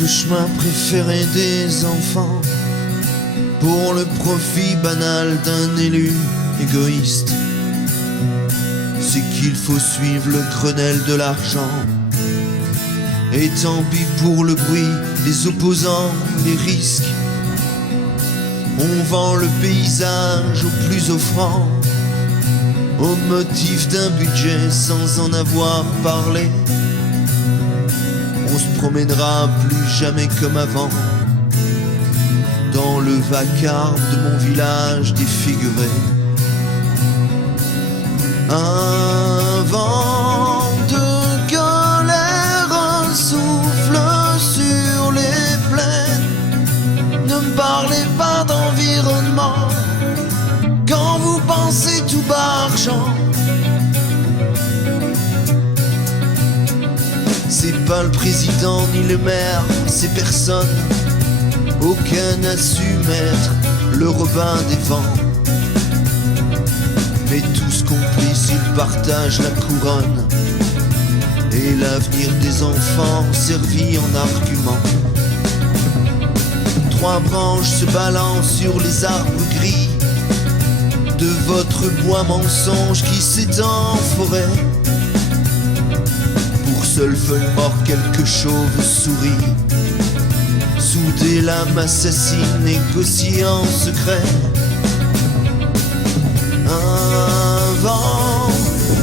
le chemin préféré des enfants pour le profit banal d'un élu égoïste. C'est qu'il faut suivre le grenelle de l'argent. Et tant pis pour le bruit, les opposants, les risques. On vend le paysage au plus offrant, au motif d'un budget sans en avoir parlé. On se promènera plus jamais comme avant dans le vacarme de mon village défiguré. Un vent de colère souffle sur les plaines. Ne me parlez pas d'environnement quand vous pensez tout bas argent. Pas le président ni le maire, c'est personne. Aucun n'a su mettre le rebain des vents. Mais tous complices, ils partagent la couronne et l'avenir des enfants servi en argument. Trois branches se balancent sur les arbres gris de votre bois mensonge qui s'étend en forêt. Seule feuille mort, quelque chauve sourit. Souder l'âme assassine, négocier en secret. Un vent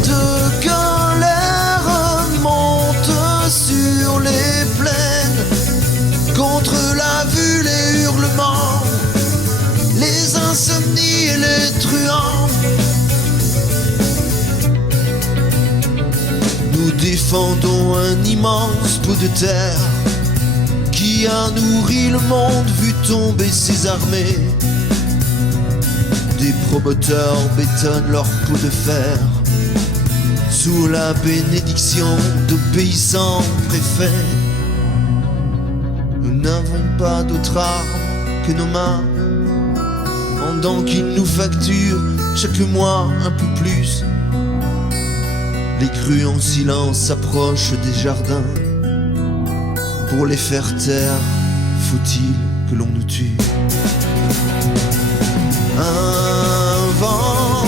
de colère monte sur les plaines contre la vue, les hurlements, les insomnies et les truands. Défendons un immense pot de terre qui a nourri le monde vu tomber ses armées. Des promoteurs bétonnent leur peau de fer sous la bénédiction d'obéissants préfets. Nous n'avons pas d'autre arme que nos mains, pendant qu'ils nous facturent chaque mois un peu plus. Les crues en silence s'approchent des jardins. Pour les faire taire, faut-il que l'on nous tue? Un vent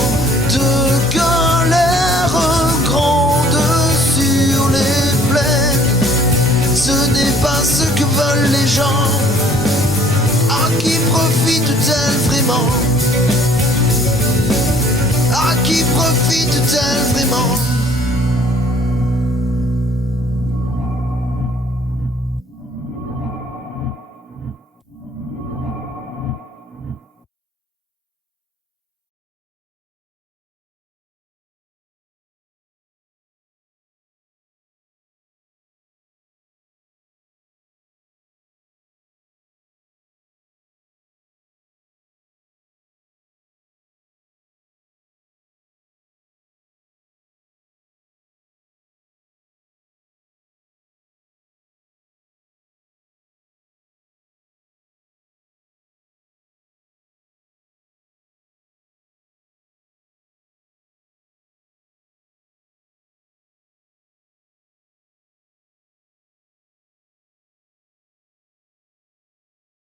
de colère gronde sur les plaines. Ce n'est pas ce que veulent les gens. À qui profitent-elles vraiment?